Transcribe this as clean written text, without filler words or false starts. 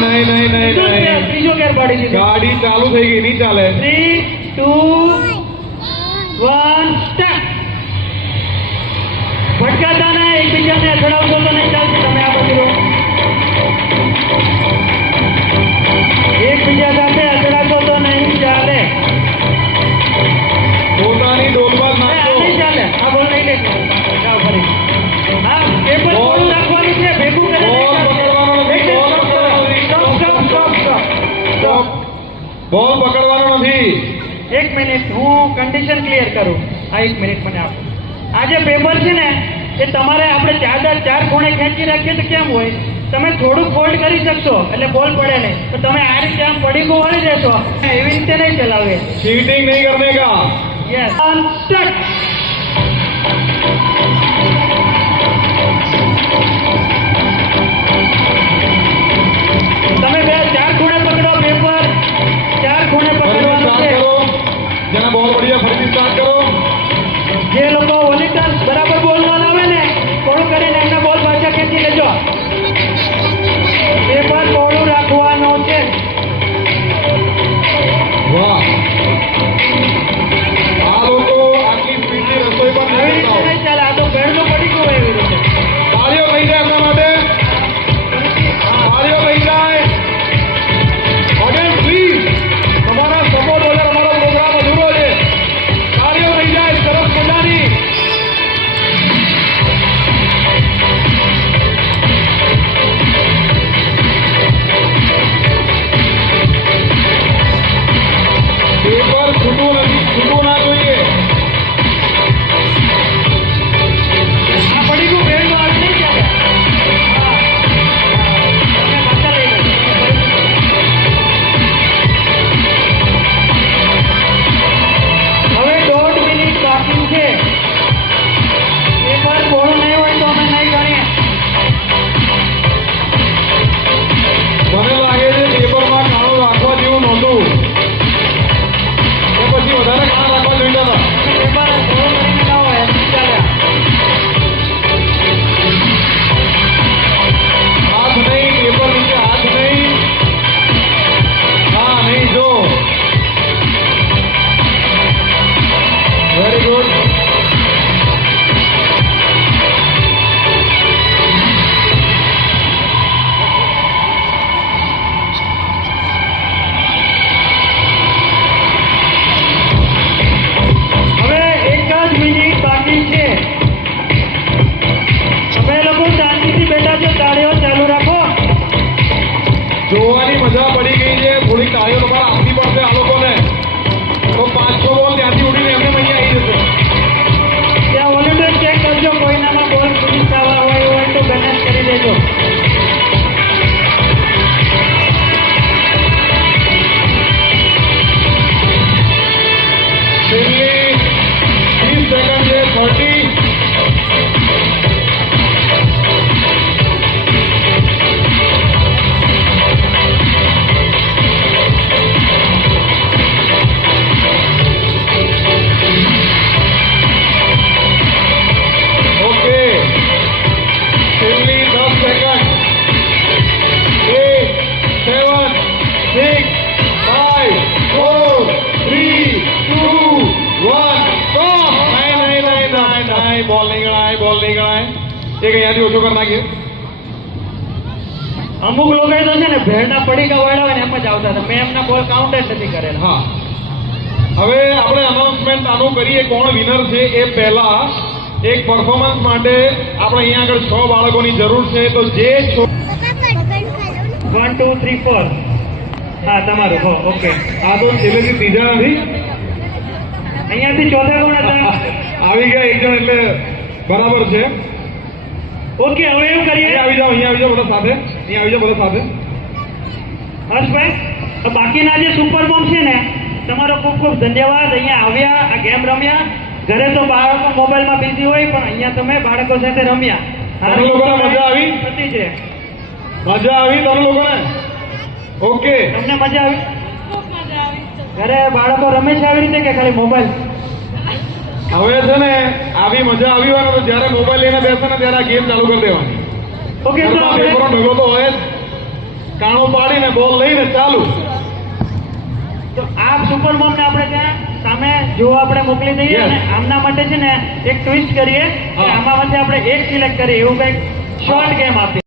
નહીં. ત્રીજો ગેર પાડી દીધો. ગાડી ચાલુ થઈ ગઈ, નહીં ચાલે. 3, 2, 1 સ્ટાર્ટ. ભટકાતા ના, એકબીજાને અથડાવશો તો નહીં ચાલશે. તમે આ બધું એકબીજા સાથે અથડાશો તો નહીં ચાલે. પોતાની ડોલમાં આ નાખો. નહીં ચાલે. આ બોલ નહીં લેશો. જાઓ ફરી. હા, પેપર બોલ રાખવાનું છે. ભેગું કરીને બોલ નહીં પકડવાનો નથી. બોલ પકડવાનો નથી. સ્ટોપ. બોલ પકડવાનો નથી. એક મિનિટ, હું કન્ડિશન ક્લિયર કરું. આ એક મિનિટ મને આપો. આ જે પેપર છે ને એ તમારે આપણે ચાર ખૂણે ખેંચી રાખીએ તો કેમ હોય? તમે થોડુંક ફોલ્ડ કરી શકશો એટલે બોલ પડે નહીં. તો તમે આ રીતે આમ પડીકો વળી દેશો, એવી રીતે નહીં ચલાવે. चीटिंग नहीं करने का. Yes, start. તમે બે ચાર ખૂણે પકડો પેપર. ચાર ખૂણે પકડવાનું स्टार्ट છે. करो. जना बहुत बढ़िया. फरीदी स्टार्ट करो. જે લોકો વોલિટર બરાબર બોલવા આવે ને, થોડું કરીને એમના બોલ પાછા ખેંચી લેજો. પેપર થોડું રાખવાનું છે. वाह. આ લોકો આટલી સ્પીડથી રસોઈ પણ આવી નહીં રીતે કરતા. નહીં ચાલે. આ તો બેડનો પડી ગયો એવી રીતે. તાળીઓ થઈ જાય એમના માટે. તાળીઓ થઈ જાય. ઓડિયન્સ પ્લીઝ, તમારા સપોર્ટ વગર અમારો પ્રોગ્રામ અધૂરો છે. તાળીઓ થઈ જાય. સરસ મજાની. પેપર છૂટવું નથી, છૂટવું ના જોઈએ. આ પડી ગયું બેડનું. આવી નહીં ચાલે. હા. તમે પાછા લઈ લો. હવે 1.5 મિનિટ બાકી છે. પેપર થોડું નહીં હોય તો અમે નહીં ગણીએ. મને લાગે છે પેપરમાં કાણું રાખવા જેવું નહોતું. તો પછી વધારે કાણ રાખવા જોઈતા હતા. પેપર થોડું કરીને ના હોય એમ ચાલે. હાથ નહીં, પેપર નીચે હાથ નહીં. હા નહીં, જો. Very good. હવે 1 જ મિનિટ બાકી છે. તમે લોકો શાંતિથી બેઠા છો, તાળીઓ ચાલુ રાખો. જોવાની મજા પડી ગઈ છે. થોડીક તાળીઓ તમારે આપવી પડશે આ લોકોને. તો 5-6 બોલ ત્યાંથી ઉડીને એમને અહીંયા આવી જશે. ત્યાં વોલેન્ટિયર ચેક કરજો. કોઈનામાં બોલ ફિનિશ થવા હોય તો બેલેન્સ કરી દેજો. છેલ્લી 30 સેકન્ડ છે. 30. ઓકે. છેલ્લી 10 સેકન્ડ. 8, 7, 6, 5, 4, 3, 2, 1. સ્ટોપ. નહીં. બોલ નહીં ગણાય. બોલ નહીં ગણાય. એક અહીંયાથી ઓછો કરી નાખીએ. અમુક લોકો તો છે ને ભેળના પડીકા વાળા હોય ને એમ જ આવતા હતા. મેં એમના બોલ કાઉન્ટ જ નથી કરેલા. હા. હવે આપણે અનાઉન્સમેન્ટ આનું કરીએ કોણ વિનર છે એ પહેલા એક પરફોર્મન્સ માટે આપણે અહીંયા આગળ 6 બાળકોની જરૂર છે. તો જે 1, 2, 3, 4. હા, તમારું. હો, ઓકે. આ તો છેલ્લેથી ત્રીજા નથી અહીંયાથી ચોથા કોણ હતા? આવી ગયા એક જણ, એટલે બરાબર છે. ઓકે, હવે એવું કરીએ. અહીંયા આવી જાઓ બધા સાથે. અહીંયા આવી જાઓ બધા સાથે. હર્ષભાઈ, બાકીના જે સુપર બોમ્બ છે ને, તમારો ખૂબ ખૂબ ધન્યવાદ. અહીંયા આવ્યા, આ ગેમ રમ્યા. ઘરે તો બાળકો મોબાઈલમાં બિઝી હોય, પણ અહીંયા તમે બાળકો સાથે રમ્યા. તમને લોકોને મજા આવી? થતી છે. મજા આવી તમને લોકોને? ઓકે. તમને મજા આવી? ઘરે બાળકો રમે છે આવી રીતે કે ખાલી મોબાઈલ? હવે છે ને આવી મજા આવી હોય ને તો જ્યારે મોબાઈલ લઈને બેસે ને ત્યારે આ ગેમ ચાલુ કરી દેવાની. ઓકે, તો આપણે ભેગો તો હોય જ. કાણો પાડીને બોલ લઈને ચાલુ. તો આ સુપર મોમને આપણે ત્યાં સામે જો આપણે મોકલી દઈએ Yes. અને આમના માટે છે ને એક ટ્વિસ્ટ કરીએ કે હા. આમાંથી આપણે એક સિલેક્ટ કરીએ એવું કંઈક શોર્ટ ગેમ આપીએ.